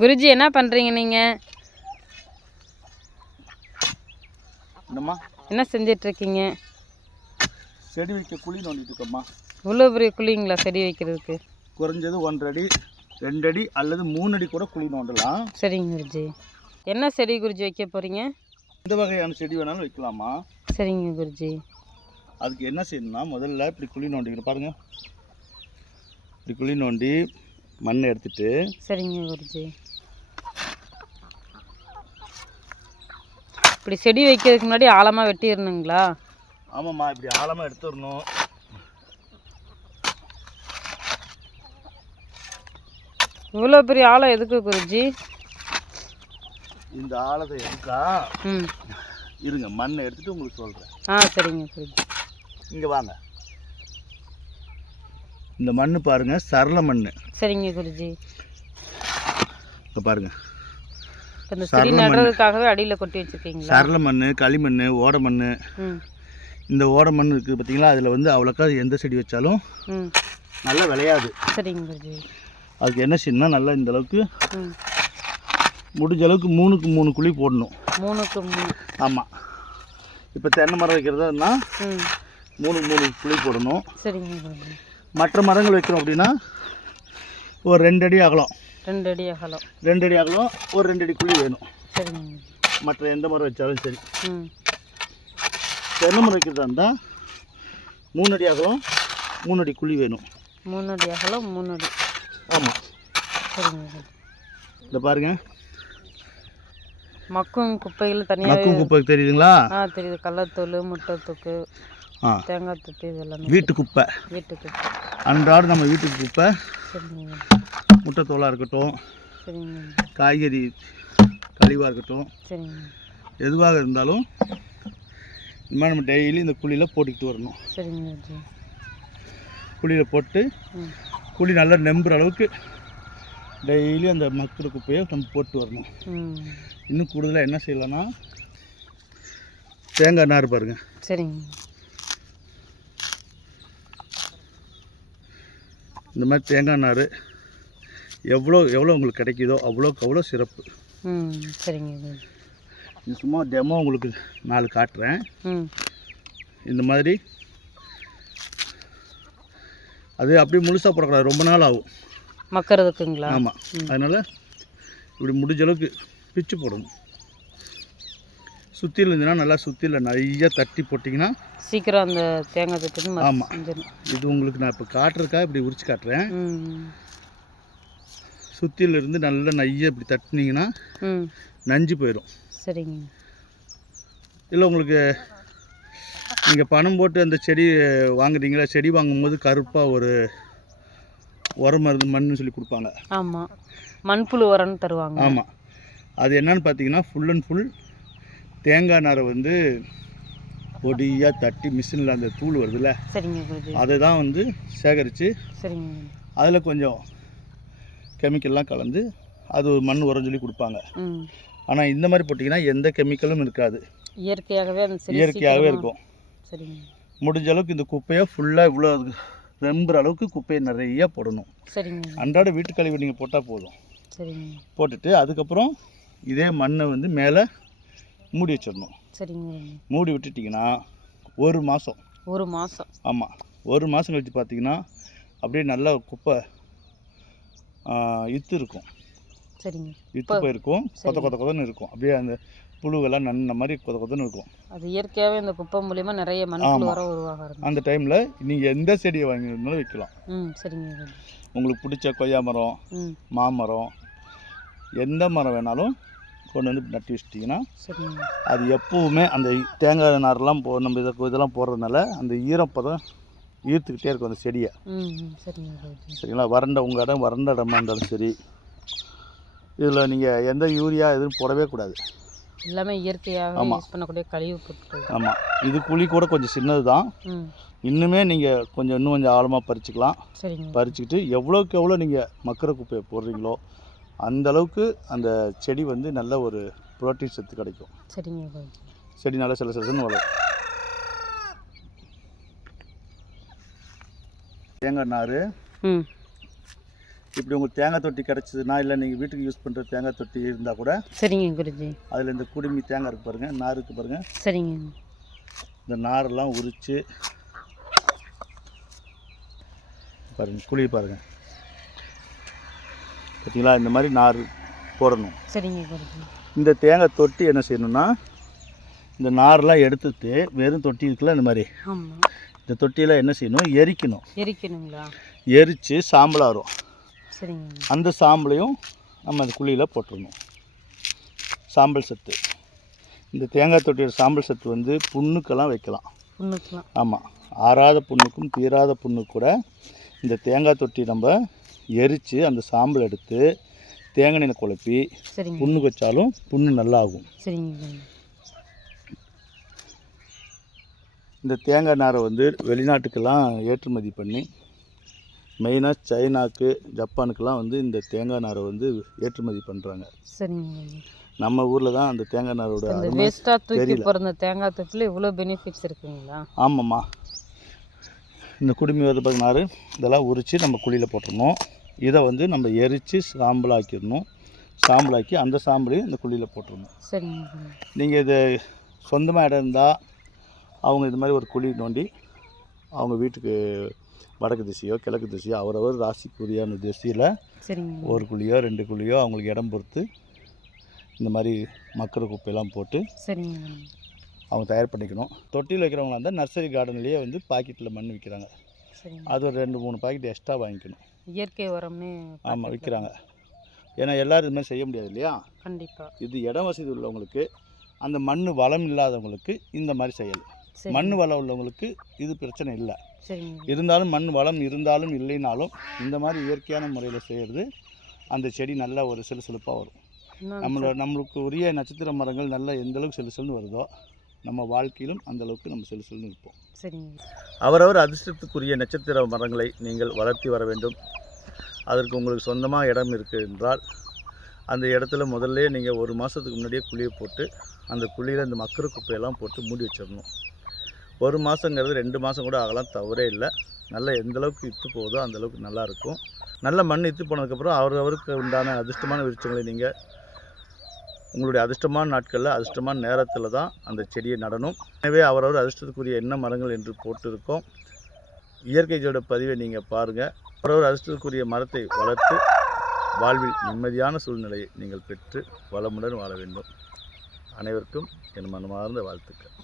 குருஜி என்ன பண்ணுறீங்க நீங்கள் என்ன செஞ்சிட்ருக்கீங்க? செடி வைக்க குழி நோண்டிட்டு இருக்கோம்மா இவ்வளோ பெரிய குழிங்களா செடி வைக்கிறதுக்கு? குறைஞ்சது ஒன்றரை அடி ரெண்டு அடி அல்லது மூணு அடி கூட குழி நோண்டலாம். சரிங்க குருஜி. என்ன செடி குருஜி வைக்க போகிறீங்க எந்த வகையான செடி வேணாலும் வைக்கலாமா சரிங்க குருஜி. அதுக்கு என்ன செய்யணும்னா முதல்ல இப்படி குழி நோண்டிக்கணும் பாருங்க. இப்படி குழி நோண்டி மண்ணை எடுத்துட்டு சரிங்க குருஜி. இப்படி செடி வைக்கிறதுக்கு முன்னாடி ஆழமாக வெட்டிடணுங்களா? ஆமாம்மா இப்படி ஆழமாக எடுத்துடணும். இவ்வளோ பெரிய ஆழம் எதுக்கு குருஜி? இந்த ஆழத்தை எடுக்கா. ம். இருங்க மண்ணை எடுத்துட்டு உங்களுக்கு சொல்கிறேன் ஆ சரிங்க குருஜி. இங்கே வாங்க. இந்த மண் பாருங்க சரள மண் சரிங்க குருஜி. இப்போ பாருங்க. இப்போ இந்த செடி நடுறதுக்காகவே அடியில் கொட்டி வச்சுருக்கீங்களா? சரள மண் களிமண் ஓட மண் இந்த ஓட மண் இருக்குது பார்த்தீங்களா அதில் வந்து அவ்வளோக்கா எந்த செடி வச்சாலும் நல்லா விளையாது. சரிங்க குருஜி. அதுக்கு என்ன செய்யணும்னா நல்லா இந்த அளவுக்கு முடிஞ்ச அளவுக்கு மூணுக்கு மூணு குழி போடணும். மூணுக்கு மூணு. ஆமாம் இப்போ தென்னை மரம் வைக்கிறதுனா ம். மூணுக்கு மூணு குழி போடணும். சரிங்க மற்ற மரங்கள் வைக்கிறோம் அப்படின்னா ஒரு ரெண்டு அடி அகலம். ரெண்டு அடி அகலம். ரெண்டு அடி அகலம் ஒரு ரெண்டு அடி குழி வேணும். சரிங்க. மற்ற எந்த மரம் வச்சாலும் சரி. தென்னை மரம் வைக்கிறதா இருந்தால் மூணு அடி அகலம் மூணு அடி குழி வேணும். மூணு அடி அகலம் மூணு அடி ஆமாம் சரிங்க. இந்த பாருங்க. மக்கும் குப்பைகள் தனியாக மக்கும் குப்பை தெரியுதுங்களா? ஆ தெரியுது. கடலத்தூள் முட்டைத்தூக்கு ஆ. தேங்காய் துட்டு இதெல்லாமே. வீட்டு குப்பை வீட்டுக்கு அன்றாடம் நம்ம வீட்டுக்கு குப்பை சரிங்க. முட்டைத்தோலாக இருக்கட்டும் காய்கறி கழிவாக இருக்கட்டும் எதுவாக இருந்தாலும் இந்த மாதிரி நம்ம டெய்லி இந்த குழியில் போட்டுக்கிட்டு வரணும். குழியில் போட்டு குழி நல்லா நம்புற அளவுக்கு டெய்லி அந்த மக்குற குப்பையை நம்ம போட்டு வரணும். இன்னும் கூடுதலாக என்ன செய்யலாம்னா தேங்காய் நார் பாருங்கள் சரிங்க. இந்த மாதிரி தேங்காய் நார் எவ்வளோ எவ்வளோ உங்களுக்கு கிடைக்குதோ அவ்வளோக்கு அவ்வளோ சிறப்பு. ம் சரிங்க இது. சும்மா டெமோ உங்களுக்கு நாலு காட்டுறேன். இந்த மாதிரி. அது அப்படியே முழுசாக போடக்கூடாது ரொம்ப நாள் ஆகும். மக்கறதுக்குங்களா? ஆமாம் அதனால் இப்படி முடிஞ்ச அளவுக்கு பிச்சு போடணும். சுற்றியில் இருந்துச்சுன்னா நல்லா சுற்றியில் நிறைய தட்டி போட்டிங்கன்னா சீக்கிரம் அந்த தேங்காய் துட்டு ஆமா. செஞ்சிடணும் இது உங்களுக்கு நான் இப்போ காட்டுறதுக்காக இப்படி உரிச்சு காட்டுறேன். இருந்து நல்லா நைய இப்படி தட்டினீங்கன்னா நஞ்சு போயிடும் சரிங்க. இல்லை உங்களுக்கு நீங்கள் பணம் போட்டு அந்த செடி வாங்குறீங்களா? செடி வாங்கும்போது கருப்பாக ஒரு உரம் மருந்து மண்ணுன்னு சொல்லி கொடுப்பாங்க. ஆமாம் மண்புழு உரம்னு தருவாங்க. ஆமாம் அது என்னன்னு பார்த்தீங்கன்னா ஃபுல் அண்ட் ஃபுல் தேங்காய் நாரை வந்து பொடியாக தட்டி மிஷினில் அந்த தூள் வருதுல்ல? சரிங்க அதை தான் வந்து சேகரித்து சரிங்க. அதில் கொஞ்சம் கெமிக்கல்லாம் கலந்து அது ஒரு மண் உரம் சொல்லி கொடுப்பாங்க. ஆனால் இந்த மாதிரி போட்டிங்கன்னா எந்த கெமிக்கலும் இருக்காது. இயற்கையாகவே இயற்கையாகவே இருக்கும். சரிங்க. முடிஞ்ச அளவுக்கு இந்த குப்பையை ஃபுல்லாக இவ்வளோ ரெம்புற அளவுக்கு குப்பையை நிறைய போடணும். சரிங்க. அன்றாட வீட்டு கழிவு நீங்கள் போட்டால் போதும். சரிங்க. போட்டுட்டு அதுக்கப்புறம் இதே மண்ணை வந்து மேலே மூடி வச்சிடணும். சரிங்க. மூடி விட்டுட்டிங்கன்னா ஒரு மாதம் ஒரு மாதம் ஆமாம் ஒரு மாதம் கழிச்சு பார்த்தீங்கன்னா அப்படியே நல்லா குப்பை இத்து இருக்கும். சரிங்க. இத்து போயிருக்கும். கொத கொத கொதன்னு இருக்கும். அப்படியே அந்த புழுவெல்லாம் நன்ன மாதிரி கொத கொதன்னு இருக்கும். அது இயற்கையாகவே இந்த குப்பை மூலியமா நிறைய மண்புழு உரம் உருவாக அந்த டைமில் நீங்கள் எந்த செடியை வாங்கினாலும் வைக்கலாம் ம் சரிங்க. உங்களுக்கு பிடிச்ச கொய்யா மரம் மாமரம் எந்த மரம் வேணாலும் கொண்டு வந்து நட்டி வச்சிட்டிங்கன்னா அது எப்போவுமே அந்த தேங்காய் நாரெல்லாம் போ நம்ம இதை இதெல்லாம் போடுறதுனால அந்த ஈரப்பதம் ஈர்த்துக்கிட்டே இருக்கும் அந்த செடியை. சரிங்களா? வறண்ட உங்கள் இடம் வறண்ட இடமா இருந்தாலும் சரி. இதில் நீங்கள் எந்த யூரியா எதுவும் போடவே கூடாது. எல்லாமே இயற்கையாக ஆமா. யூஸ் பண்ணக்கூடிய கழிவு பொருட்கள். ஆமாம் இது குழி கூட கொஞ்சம் சின்னது தான். இன்னுமே நீங்கள் கொஞ்சம் இன்னும் கொஞ்சம் ஆழமாக பறிச்சுக்கலாம். சரிங்க. பறிச்சுக்கிட்டு எவ்வளோக்கு எவ்வளோ நீங்கள் மக்கிற குப்பையை போடுறீங்களோ அந்த அளவுக்கு அந்த செடி வந்து நல்ல ஒரு புரோட்டீன் சத்து கிடைக்கும். சரிங்க. செடி நல்லா சில சிலன்னு வளரும். தேங்காய் நார். இப்படி உங்களுக்கு தேங்காய் தொட்டி கிடச்சிதுன்னா இல்லை நீங்கள் வீட்டுக்கு யூஸ் பண்ணுற தேங்காய் தொட்டி இருந்தால் கூட சரிங்க குருஜி. அதில் இந்த குடுமி தேங்காய் இருக்கு பாருங்கள் நார் இருக்கு பாருங்கள் சரிங்க. இந்த நாரெல்லாம் உரித்து பாருங்கள் குழி பாருங்கள் பார்த்தீங்களா இந்த மாதிரி நார் போடணும். சரிங்க குருஜி. இந்த தேங்காய் தொட்டி என்ன செய்யணும்னா இந்த நாரெல்லாம் எடுத்துட்டு வெறும் தொட்டி இருக்குல்ல இந்த மாதிரி. இந்த தொட்டியெல்லாம் என்ன செய்யணும்? எரிக்கணும். எரிக்கணுங்களா? எரித்து சாம்பலாக வரும் சரிங்க. அந்த சாம்பலையும் நம்ம அந்த குழியில் போட்டுடணும் சாம்பல் சத்து. இந்த தேங்காய் தொட்டியோட சாம்பல் சத்து வந்து புண்ணுக்கெல்லாம் வைக்கலாம். புண்ணுக்கலாம் ஆமாம் ஆறாத புண்ணுக்கும் தீராத புண்ணுக்கு கூட இந்த தேங்காய் தொட்டி நம்ம எரித்து அந்த சாம்பல் எடுத்து தேங்காய் குழப்பி புண்ணுக்கு வச்சாலும் புண்ணு நல்லா ஆகும் சரிங்க குருஜி இந்த தேங்காய் நாரை வந்து வெளிநாட்டுக்கெல்லாம் ஏற்றுமதி பண்ணி மெயினாக சைனாக்கு ஜப்பானுக்கெல்லாம் வந்து இந்த தேங்காய் நாரை வந்து ஏற்றுமதி பண்ணுறாங்க சரிங்க நம்ம ஊரில் தான் அந்த தேங்காய் நாரோட வேஸ்ட்டாக தூக்கி. போகிற தேங்காய் தொட்டில் இவ்வளோ பெனிஃபிட்ஸ் இருக்குங்களா? ஆமாம்மா. இந்த குடுமி வருது நார் இதெல்லாம் உரித்து நம்ம குழியில் போட்டுடணும் இதை வந்து நம்ம எரித்து சாம்பலாக்கிடணும். சாம்பலாக்கி அந்த சாம்பலையும் இந்த குழியில் போட்டுடணும் சரிங்க நீங்கள் இது சொந்தமாக இடம் இருந்தால் அவங்க இது மாதிரி ஒரு குழி நோண்டி அவங்க வீட்டுக்கு வடக்கு திசையோ கிழக்கு திசையோ அவரவர் ராசிக்குரியான திசையில் ஒரு குழியோ ரெண்டு குழியோ அவங்களுக்கு இடம் பொறுத்து இந்த மாதிரி மக்கிற குப்பையெல்லாம் போட்டு அவங்க தயார் பண்ணிக்கணும். தொட்டியில் வைக்கிறவங்களா இருந்தால் நர்சரி கார்டன்லேயே வந்து பாக்கெட்டில் மண் விற்கிறாங்க அது ஒரு ரெண்டு மூணு பாக்கெட் எக்ஸ்ட்ரா வாங்கிக்கணும். இயற்கை உரம்னு ஆமாம் விற்கிறாங்க ஏன்னா எல்லோரும் இது மாதிரி செய்ய முடியாது இல்லையா? கண்டிப்பாக இது இடம் வசதி உள்ளவங்களுக்கு அந்த மண் வளம் இல்லாதவங்களுக்கு இந்த மாதிரி செய்யலாம் மண் வளம் உள்ளவங்களுக்கு இது பிரச்சனை இல்லை. இருந்தாலும் மண் வளம் இருந்தாலும் இல்லைனாலும் இந்த மாதிரி இயற்கையான முறையில் செய்கிறது அந்த செடி நல்லா ஒரு சிலுசிலுப்பாக வரும். நம்மளோட நம்மளுக்கு உரிய நட்சத்திர மரங்கள் நல்லா எந்த அளவுக்கு சிலுசிலுன்னு வருதோ நம்ம வாழ்க்கையிலும் அந்த அளவுக்கு நம்ம சிலுசிலுன்னு இருப்போம். சரிங்க. அவரவர் அதிர்ஷ்டத்துக்குரிய நட்சத்திர மரங்களை நீங்கள் வளர்த்தி வர வேண்டும். அதற்கு உங்களுக்கு சொந்தமாக இடம் இருக்குது என்றால் அந்த இடத்துல முதல்ல நீங்கள் ஒரு மாதத்துக்கு முன்னாடியே குழியை போட்டு அந்த குழியில் இந்த மக்கரு குப்பையெல்லாம் போட்டு மூடி வச்சிடணும். ஒரு மாதங்கிறது ரெண்டு மாதம் கூட ஆகலாம் தவறே இல்லை. நல்ல எந்த அளவுக்கு இத்து போகுதோ அந்த அளவுக்கு நல்ல மண் இத்து போனதுக்கப்புறம் அவர் அவருக்கு உண்டான அதிர்ஷ்டமான விருச்சங்களை நீங்கள் உங்களுடைய அதிர்ஷ்டமான நாட்களில் அதிர்ஷ்டமான நேரத்தில் தான் அந்த செடியை நடணும். எனவே அவரவர் அதிர்ஷ்டத்துக்குரிய என்ன மரங்கள் என்று போட்டிருக்கோம். இயற்கை ஜோட பதிவை நீங்கள் பாருங்கள் அவரவர் அதிர்ஷ்டத்துக்குரிய மரத்தை வளர்த்து வாழ்வில் நிம்மதியான சூழ்நிலையை நீங்கள் பெற்று வளமுடன் வாழ வேண்டும். அனைவருக்கும் என் மனமார்ந்த வாழ்த்துக்கள்.